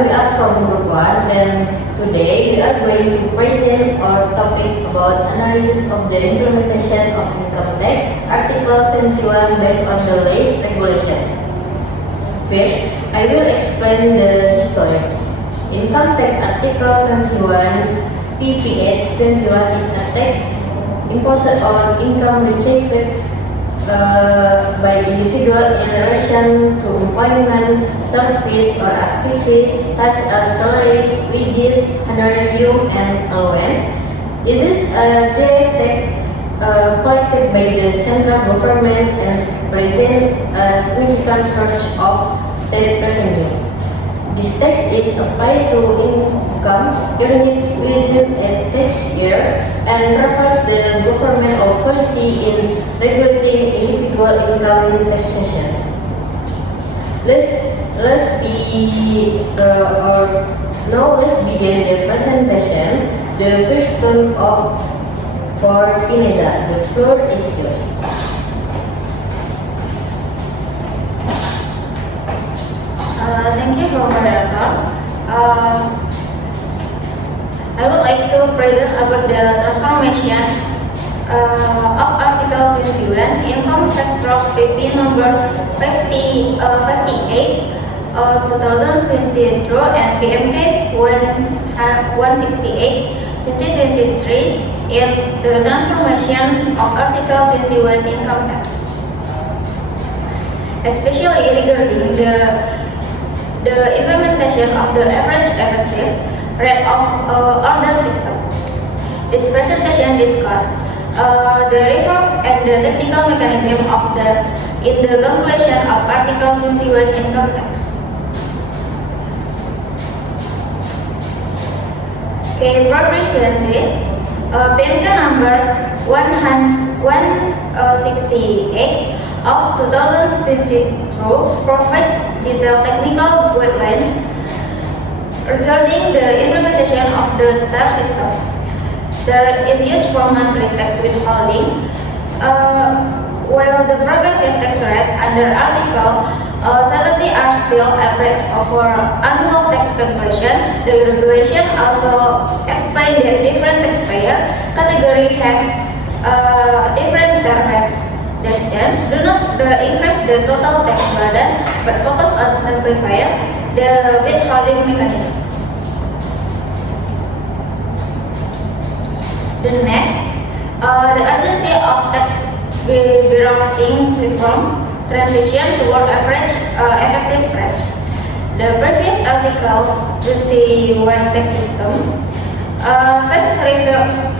everyone, we are from Group 1, and today we are going to present our topic about analysis of the implementation of income tax, Article 21 based on the latest regulation. First, I will explain the history. Income tax Article 21 PPH 21 is a tax imposed on income received by individual in relation to employment, service, or activities such as salaries, wages, honorarium, and allowance. It is a direct tax collected by the central government and present a significant source of state revenue. This tax is applied to income earned within a tax year and provides the government authority in regulating individual income taxation. Let's begin the presentation. The first term for Pineza. The floor is yours. Thank you, Professor Director. I would like to present about the transformation of Article 21 Income Tax Draft PP number 58 2022 and PMK 168 2023 in the transformation of Article 21 Income Tax, especially regarding the implementation of the average effective rate of order system. This presentation discusses the reform and the technical mechanism in the calculation of Article 21 income tax. Okay, proficiency. PMK number 168 of 2022 provides detailed technical guidelines regarding the implementation of the tax system. There is use for monthly tax withholding, while the progressive tax rate under Article 70 are still applied for annual tax calculation. The regulation also explains that different taxpayer category have different targets. This change do not increase the total tax burden, but focus on simplifying the withholding mechanism. The next, the urgency of tax bureaucratic reform transition toward average effective rate. The previous Article 21 tax system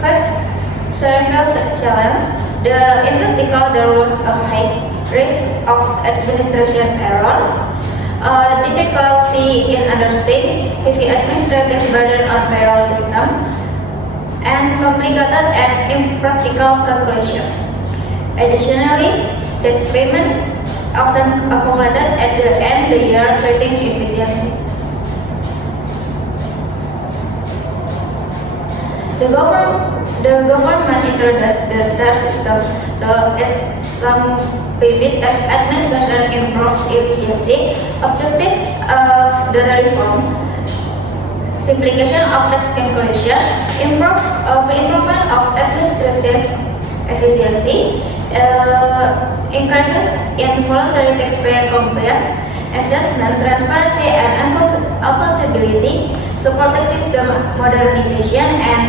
first several challenge. In practical, there was a high risk of administration error, difficulty in understanding heavy administrative burden on payroll system, and complicated and impractical calculation. Additionally, tax payment often accumulated at the end of the year, creating efficiency. The government introduced the tax system as some private tax administration improve efficiency. Objective of the reform: simplification of tax calculation, improvement of administrative efficiency, increases in voluntary taxpayer compliance, assessment, transparency, and accountability, support tax system modernization, and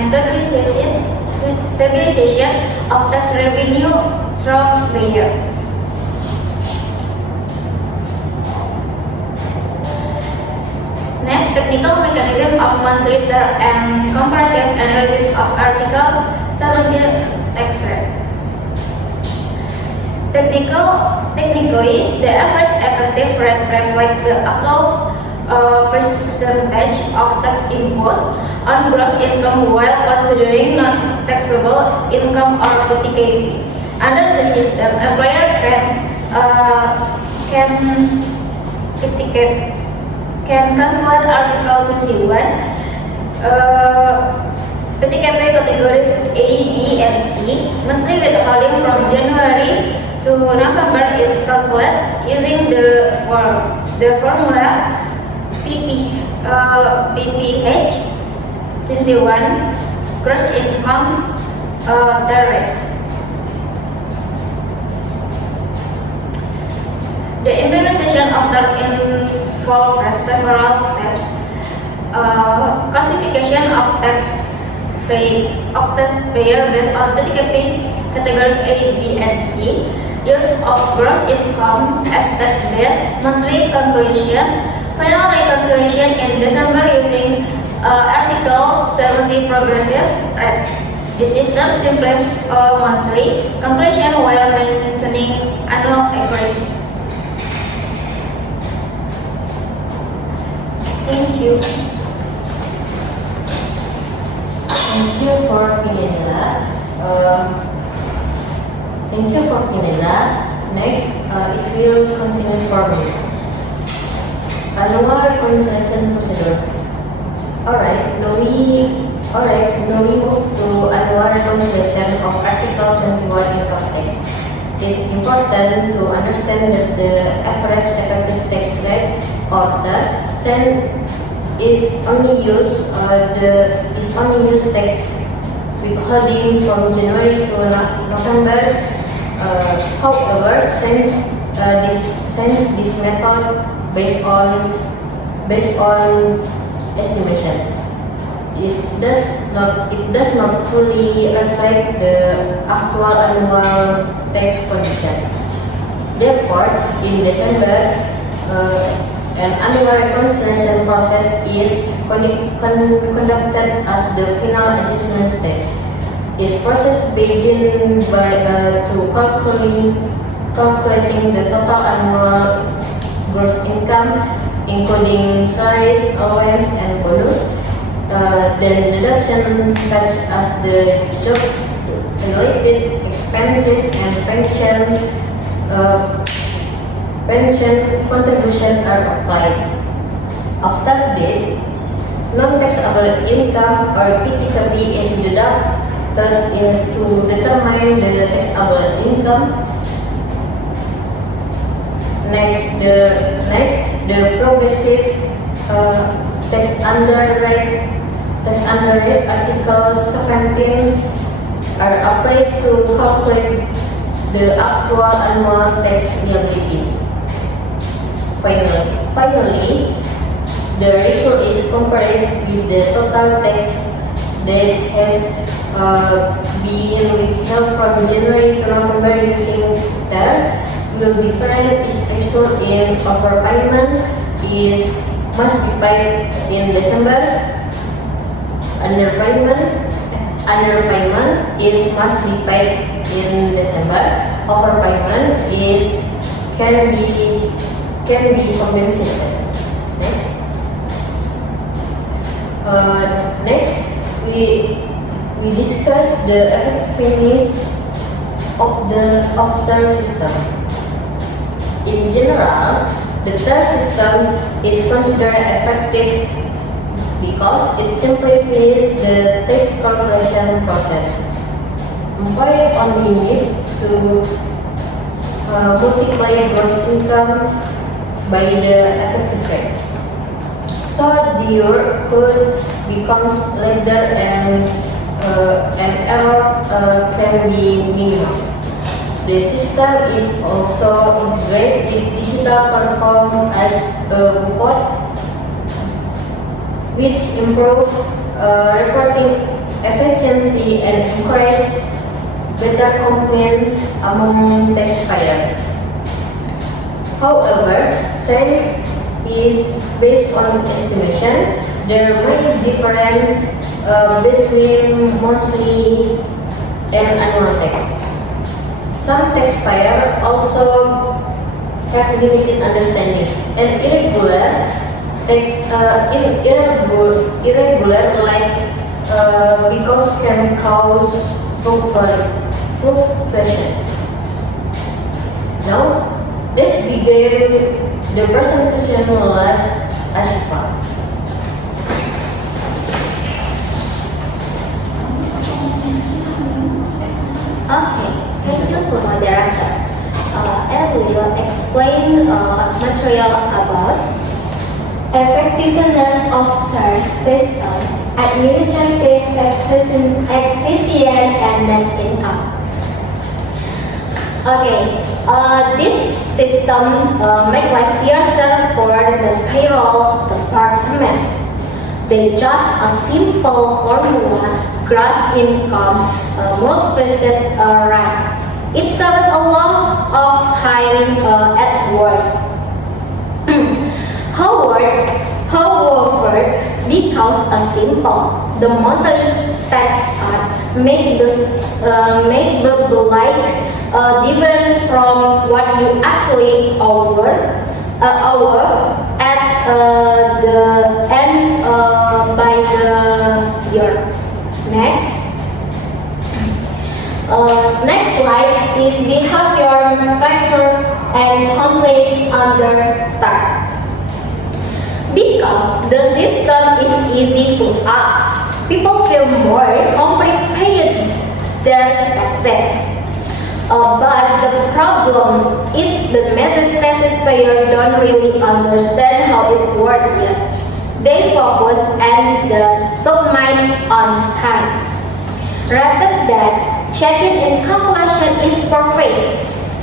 stabilization of tax revenue throughout the year. Next, technical mechanism of monthly and comparative analysis of Article 70 tax rate. Technically, the average effective rate reflects the actual percentage of tax imposed on gross income while considering non-taxable income or PTKP. Under the system, employer can calculate Article 21 PTKP categories A, B, and C. Monthly withholding from January to November is calculated using the formula BPH 21 gross income rate. The implementation of TARC involves several steps. Classification of taxpayer based on BTKP categories A, B, and C. Use of gross income as tax base. Monthly calculation. Final reconciliation in December using Article 70 progressive rates. The system simplifies monthly calculation while maintaining annual accuracy. Thank you. Thank you for Pineda. Next, it will continue for me. Annual reconciliation procedure. Alright, now we move to annual reconciliation of Article 21 income tax. It's important to understand that the average effective tax rate of the is only used tax withholding from January to November. However, since this method based on estimation, it does not fully reflect the actual annual tax condition. Therefore, in December, an annual reconciliation process is conducted as the final adjustment stage. This process begins by calculating the total annual gross income, including salaries, allowance, and bonus. Then deductions such as the job-related expenses and pension contribution are applied. After that, non-taxable income or PTKP is deducted to determine the taxable income. Next, the progressive tax under rate Article 17 are applied to calculate the actual annual tax liability. Finally, the result is compared with the total tax that has been withheld from January to November using TAR. Will different is result in overpayment must be paid in December. Underpayment must be paid in December. Overpayment can be compensated. Next, we discuss the effectiveness of the TAR system. In general, the TAR system is considered effective because it simplifies the tax calculation process. Employer only need to multiply gross income by the effective rate. So the year could becomes later and error can be minimized. The system is also integrated digital platform as a report, which improve reporting efficiency and encourage better compliance among taxpayers. However, since is based on estimation, there may be difference between monthly and annual tax. Some taxpayers also have limited understanding and irregular like because can cause fluctuation. Now, let's begin the presentation last Ashifa. Okay, thank you to moderator. I will explain material about effectiveness of tax system, administrative efficiency and net income. Okay, this system make life easier for the payroll department. They just a simple formula, gross income, multiplied right. It saves a lot of time at work. However, because a simple, the monthly tax cut make the like different from what you actually owe at the end by the year. Next slide is behavior factors and complaints under tax. Because the system is easy to ask, people feel more comfortable paying their taxes. But the problem is the method taxpayer don't really understand how it works yet. They focus on the submit on time. Rather than checking in calculation is perfect,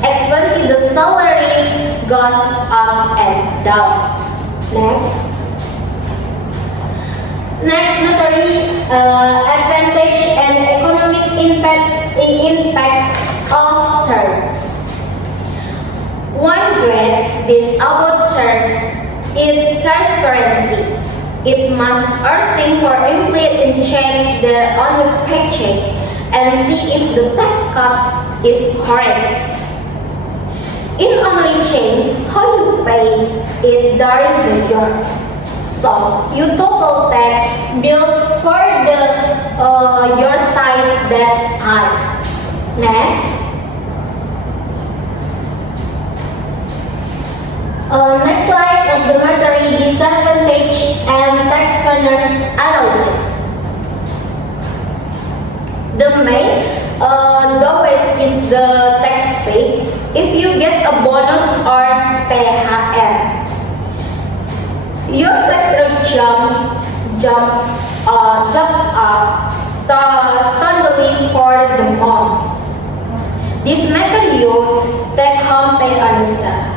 expenses the salary goes up and down. Next, monetary advantage and economic impact of term. One great disabled term is transparency. It must urging for employees to check their own paycheck and see if the tax cut is correct. It only changes how you pay it during the year. So, you total tax bill for the your side that's time. Next slide is the monetary disadvantage and taxpayers analysis. The main drawback is the tax paid if you get a bonus or THR. Your tax rate jump up steadily for the month. This method you take home pay understand.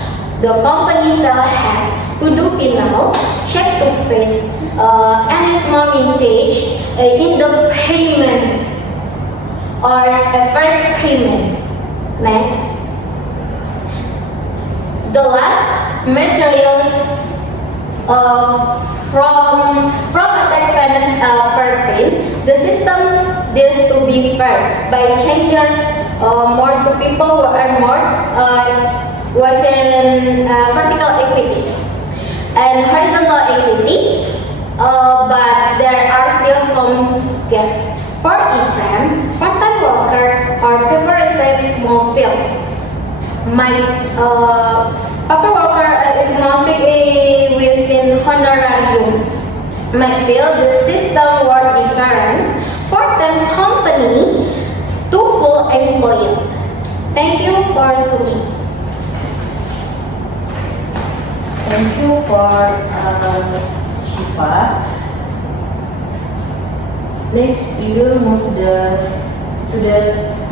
The company still has to do final check to face any small mintage in the payments or deferred payments. Next, the last material from a taxpayer's perspective, the system needs to be fair by changing more to people who earn more was in vertical equity and horizontal equity, but there are still some gaps. For example, part-time worker or people receive small fields. My paper worker is small fee within honorarium. Might feel the system work difference for the company to full employee. Thank you for tuning. Thank you for Shifa. Next, we will move to the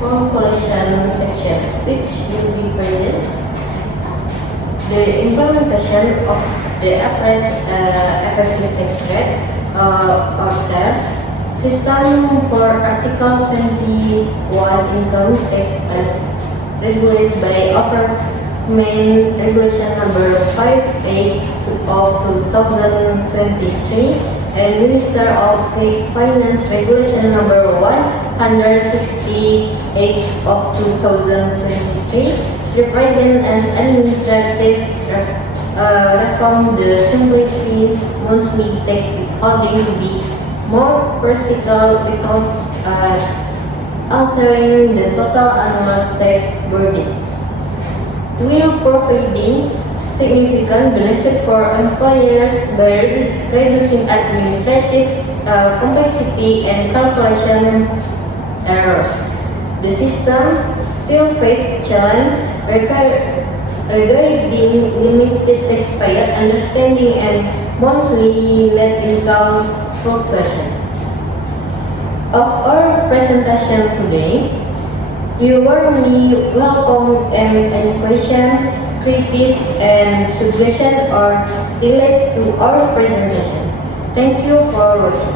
calculation section, which will be present. The implementation of the average effective tax rate or TER system for Article 21 income tax as regulated by Main Regulation Number 58 of 2023 and Minister of Finance Regulation Number 168 of 2023 represent an administrative reform the simplifies monthly tax withholding to be more practical without altering the total annual tax burden, while providing significant benefit for employers by reducing administrative complexity and calculation errors. The system still faces challenges regarding limited taxpayer understanding and monthly net income fluctuation. Of our presentation today, you warmly welcome any question, critiques, and suggestion or relate to our presentation. Thank you for watching.